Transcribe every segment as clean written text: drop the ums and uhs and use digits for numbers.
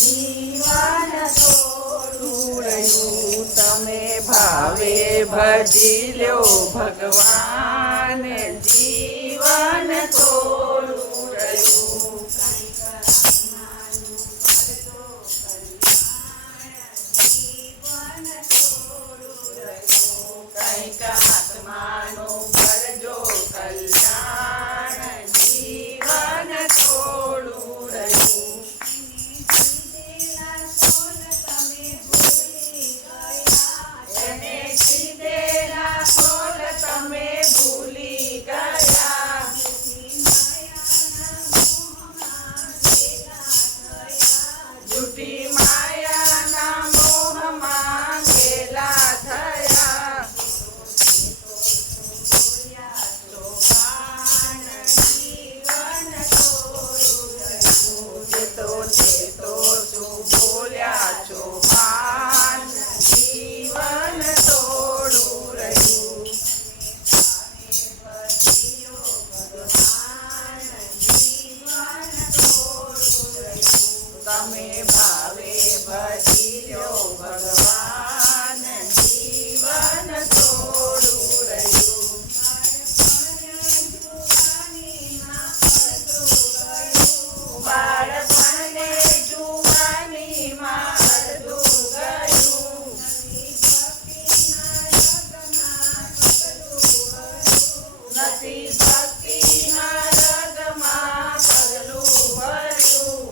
જીવન થોડું રહ્યું, તમે ભાવે ભજી લ્યો ભગવાન, જીવન થોડું રહ્યું. કંઈક આત્માનું કરજો કલ્યાણ, જીવન થોડું રહ્યું. એને કીધેલા ફળ તમે ભૂલી ગયા, જૂઠી માયાના મોહમાં ગેલા થયા. બોલ્યા છો માન, જીવન થોડું રહ્યું. તમે ભાવે ભજી લ્યો ભગવાન, જીવન થોડું રહ્યું. બાળપણને જુવાનીમાં અડધું ગયું, નથી ભક્તિના રગમાં પગલું ભર્યું.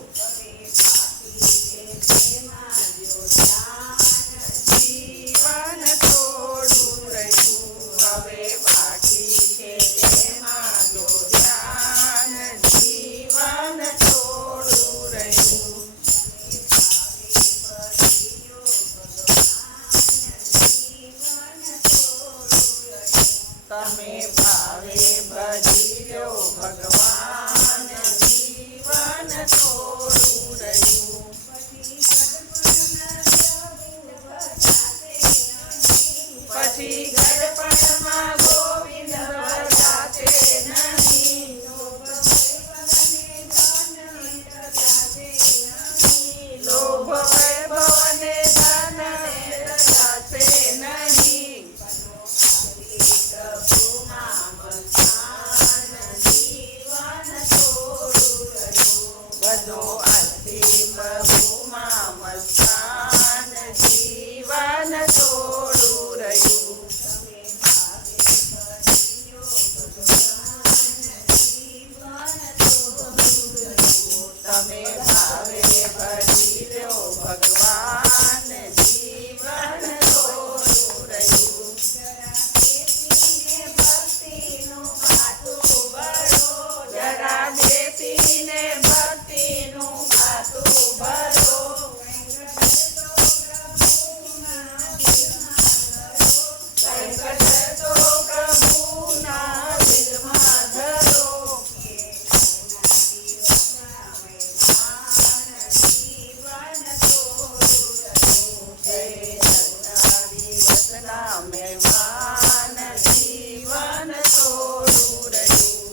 જીવન થોડું રહ્યું, હવે બાકી છે તેમાં જો ધ્યાન, જીવન થોડું રહ્યું. તમે ભાવે ભજી લ્યો ભગવાન, જીવન થોડું રહ્યું. પછી ગડપણમાં ગોવિંદ વર્તાતે નહીં, લોભ વૈભવને ધન રચાશે નહીં. બધો આજથી પ્રભુમાં મસ્તાન, જીવન થોડું રહ્યું. તમે ભાવે ભજી લ્યો ભગવાન, જીવન થોડું રહ્યું. જરા બેસીને ભક્તિનું ખાતું ભરો, કંઈક તો પ્રભુના દિલમાં ધરો. દિવસના મહેમાન, જીવન થોડું રહ્યું.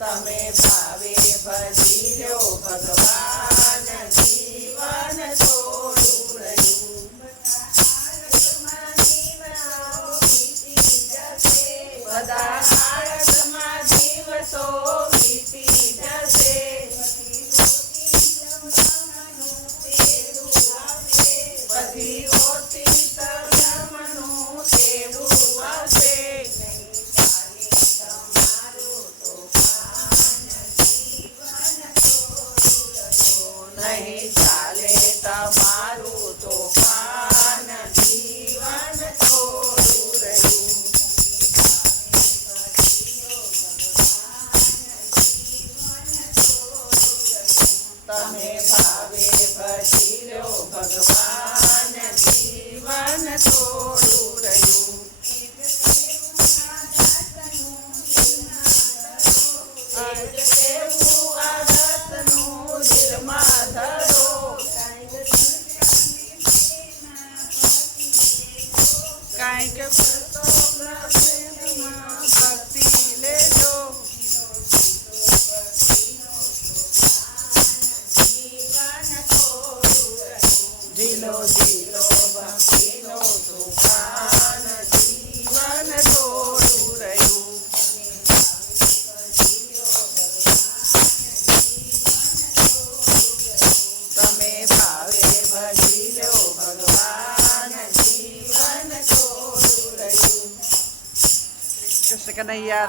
તમે ભાવે ભજી લ્યો ભગવાન, જીવન થોડું રહ્યું. બધા આળસમાં દિવસો વીતી જશે, પછી ઓછી ધર્મનું તેડું આવશે. જીલો જીલો ભક્તિનો તોફાન જીવન થોડું રહ્યું તમે ભાવે ભજી લો ભગવાન જીવન થોડું રહ્યું કૃષ્ણ કનૈયા